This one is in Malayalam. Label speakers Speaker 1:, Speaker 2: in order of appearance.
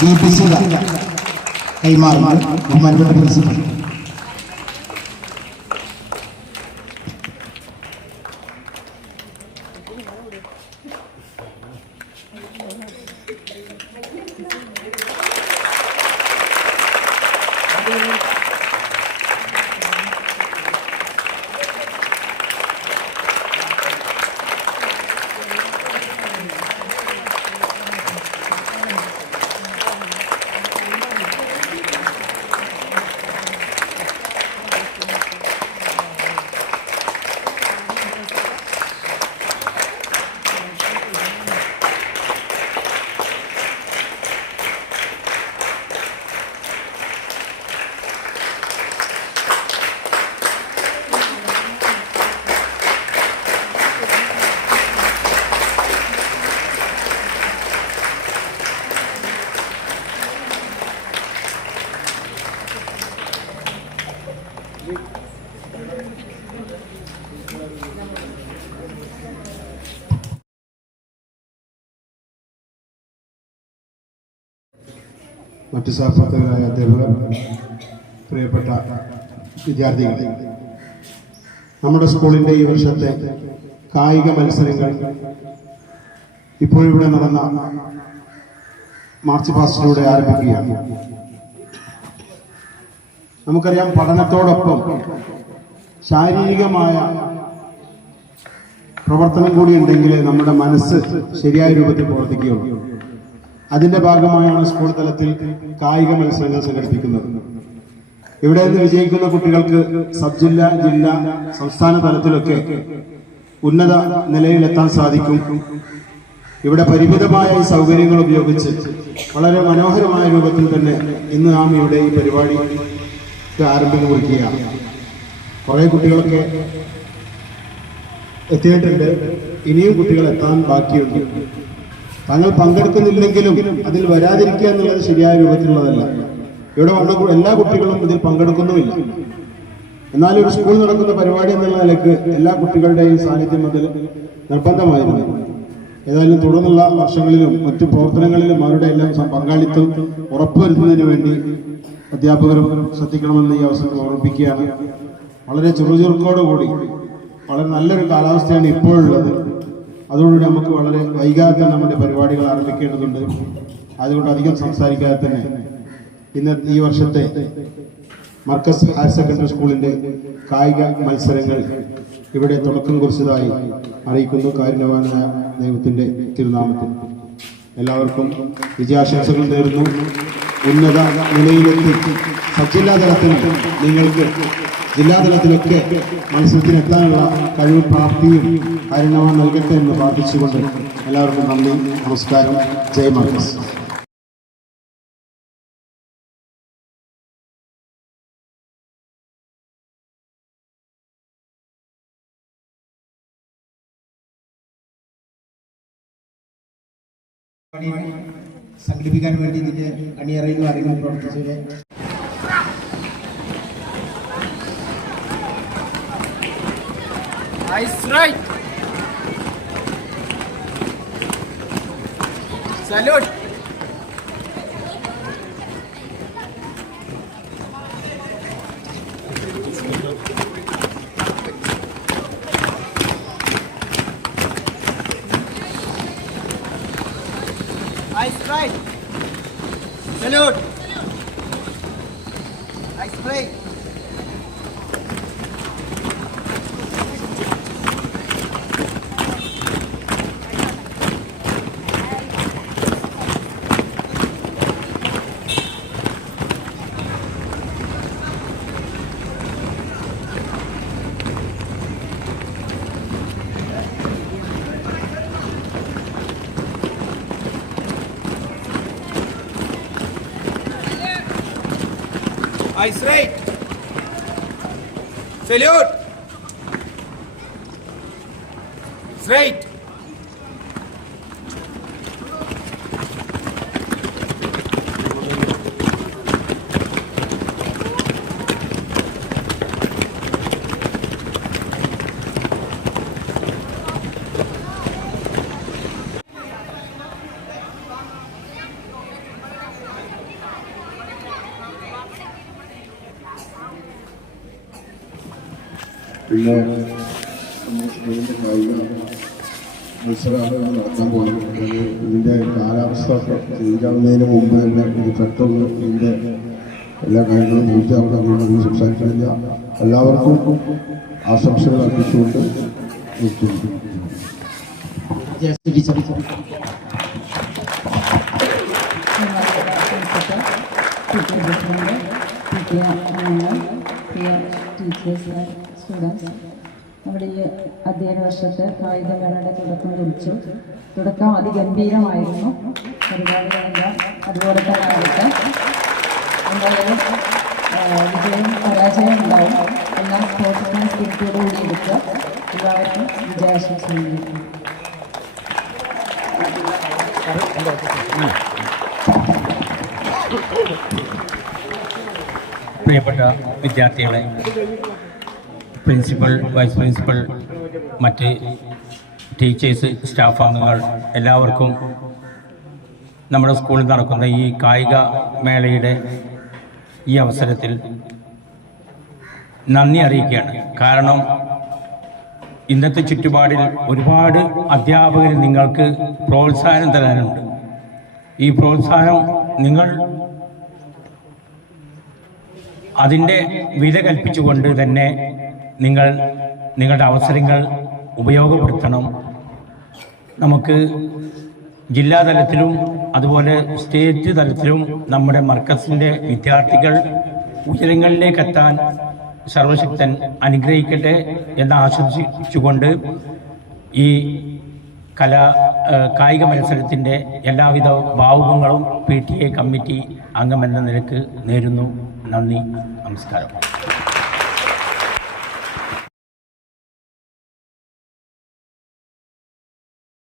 Speaker 1: ദീപിക കൈമാറുന്നു ബഹുമാനപ്പെട്ട പ്രിൻസിപ്പൽ
Speaker 2: മറ്റു സഹപ്രവർത്തകരായ അധ്യാപകർ പ്രിയപ്പെട്ട വിദ്യാർത്ഥികൾ നമ്മുടെ സ്കൂളിന്റെ ഈ വർഷത്തെ കായിക മത്സരങ്ങൾ ഇപ്പോഴിവിടെ നടന്ന മാർച്ച് പാസ്റ്റിലൂടെ ആരംഭിക്കുകയാണ്. നമുക്കറിയാം പഠനത്തോടൊപ്പം ശാരീരികമായ പ്രവർത്തനം കൂടി ഉണ്ടെങ്കിൽ നമ്മുടെ മനസ്സ് ശരിയായ രൂപത്തിൽ പ്രവർത്തിക്കുകയുള്ളൂ. അതിന്റെ ഭാഗമായാണ് സ്കൂൾ തലത്തിൽ കായിക മത്സരങ്ങൾ സംഘടിപ്പിക്കുന്നത്. ഇവിടെ നിന്ന് വിജയിക്കുന്ന കുട്ടികൾക്ക് സബ് ജില്ല ജില്ല സംസ്ഥാന തലത്തിലൊക്കെ ഉന്നത നിലയിലെത്താൻ സാധിക്കും. ഇവിടെ പരിമിതമായ ഈ സൗകര്യങ്ങൾ ഉപയോഗിച്ച് വളരെ മനോഹരമായ രൂപത്തിൽ തന്നെ ഇന്ന് നാം ഇവിടെ ഈ പരിപാടി ആരംഭിച്ചു കുറിക്കുകയാണ് കുറേ കുട്ടികളൊക്കെ എത്തിയിട്ടുണ്ട്. ഇനിയും കുട്ടികൾ എത്താൻ ബാക്കിയുണ്ട്. താങ്കൾ പങ്കെടുക്കുന്നില്ലെങ്കിലും അതിൽ വരാതിരിക്കുക എന്നുള്ളത് ശരിയായ രൂപത്തിലുള്ളതല്ല. ഇവിടെ വന്ന എല്ലാ കുട്ടികളും ഇതിൽ പങ്കെടുക്കുന്നുമില്ല. എന്നാലും ഒരു സ്കൂൾ നടക്കുന്ന പരിപാടി എന്നുള്ള നിലയ്ക്ക് എല്ലാ കുട്ടികളുടെയും സാന്നിധ്യം അതിൽ നിർബന്ധമായിരുന്നു. ഏതായാലും തുടർന്നുള്ള വർഷങ്ങളിലും മറ്റു പ്രവർത്തനങ്ങളിലും അവരുടെ എല്ലാം പങ്കാളിത്തം ഉറപ്പുവരുത്തുന്നതിന് വേണ്ടി അധ്യാപകരും ശ്രദ്ധിക്കണമെന്ന് ഈ അവസരം ഓർമ്മിപ്പിക്കുകയാണ്. വളരെ ചുറുചുറുക്കോടുകൂടി വളരെ നല്ലൊരു കാലാവസ്ഥയാണ് ഇപ്പോഴുള്ളത്. അതോടുകൂടി നമുക്ക് വളരെ വൈകാതെ നമ്മുടെ പരിപാടികൾ ആരംഭിക്കേണ്ടതുണ്ട്. അതുകൊണ്ട് അധികം സംസാരിക്കാതെ തന്നെ ഇന്ന് ഈ വർഷത്തെ മർക്കസ് ഹയർ സെക്കൻഡറി സ്കൂളിന്റെ കായിക മത്സരങ്ങൾ ഇവിടെ തുടക്കം കുറിച്ചതായി അറിയിക്കുന്നു. കാരുണ്യവാനായ ദൈവത്തിന്റെ തിരുനാമത്തിൽ. എല്ലാവർക്കും വിജയാശംസകൾ നേരുന്നു. ഉന്നത നിലയിലെത്തി. സബ്ജില്ലാ തലത്തിൽ നിങ്ങൾക്ക് ജില്ലാതലത്തിലൊക്കെ മത്സരത്തിനെത്താനുള്ള കഴിവ് പ്രാപ്തിയും കാരുണ്യവാൻ നൽകട്ടെ എന്ന് പ്രാർത്ഥിച്ചുകൊണ്ട് എല്ലാവർക്കും നന്ദി നമസ്കാരം. Jai Marcus.
Speaker 3: Nice right. Salute. Nice right. Salute. Nice play. Nice right. Salute. Straight.
Speaker 4: പിന്നെ മത്സരമാണ് നടത്താൻ പോകുന്നത് ഇതിന്റെ കാലാവസ്ഥ ചേഞ്ചാവുന്നതിന് മുമ്പ് തന്നെ ഇത് പെട്ടെന്ന് ഇതിന്റെ എല്ലാ കാര്യങ്ങളും ഇത് സംസാരിക്കുന്നില്ല. എല്ലാവർക്കും ആശംസകൾ അർപ്പിച്ചുകൊണ്ട് നിർത്തുന്നു.
Speaker 1: ടീച്ചർ
Speaker 5: ടീച്ചേഴ്സ് സ്റ്റുഡൻസ് നമ്മുടെ ഈ അധ്യയന വർഷത്തെ കായികമേളയുടെ തുടക്കം കുറിച്ചു. തുടക്കം അതിഗംഭീരമായിരുന്നു. പരിപാടികളെല്ലാം അതുപോലെ തന്നെ ആയിട്ട് എന്തായാലും വിജയം പരാജയം ഉണ്ടാവും. എല്ലാം സ്പോർട്സ്മാൻ സ്പിരിറ്റോടുകൂടി എടുക്കുക എല്ലാവർക്കും വിജയാശംസകൾ
Speaker 6: പ്രിയപ്പെട്ട വിദ്യാർത്ഥികളെ പ്രിൻസിപ്പൽ വൈസ് പ്രിൻസിപ്പൽ മറ്റ് ടീച്ചേഴ്സ് സ്റ്റാഫ് അംഗങ്ങൾ എല്ലാവർക്കും നമ്മുടെ സ്കൂളിൽ നടക്കുന്ന ഈ കായിക മേളയുടെ ഈ അവസരത്തിൽ നന്ദി അറിയിക്കുകയാണ്. കാരണം ഇന്നത്തെ ചുറ്റുപാടിൽ ഒരുപാട് അധ്യാപകർ നിങ്ങൾക്ക് പ്രോത്സാഹനം തരാനുണ്ട്. ഈ പ്രോത്സാഹനം നിങ്ങൾ അതിന്റെ വില കൽപ്പിച്ചുകൊണ്ട് തന്നെ നിങ്ങൾ നിങ്ങളുടെ അവസരങ്ങൾ ഉപയോഗപ്പെടുത്തണം. നമുക്ക് ജില്ലാ തലത്തിലും അതുപോലെ സ്റ്റേറ്റ് തലത്തിലും നമ്മുടെ മർക്കസിന്റെ വിദ്യാർത്ഥികൾ ഉയരങ്ങളിലേക്ക് എത്താൻ സർവശക്തൻ അനുഗ്രഹിക്കട്ടെ എന്ന് ആശംസിച്ചുകൊണ്ട് ഈ കലാ കായിക മത്സരത്തിന്റെ എല്ലാവിധ ഭാവുകങ്ങളും പി ടി എ കമ്മിറ്റി അംഗമെന്ന നിലയ്ക്ക് നേരുന്നു. നന്ദി നമസ്കാരം.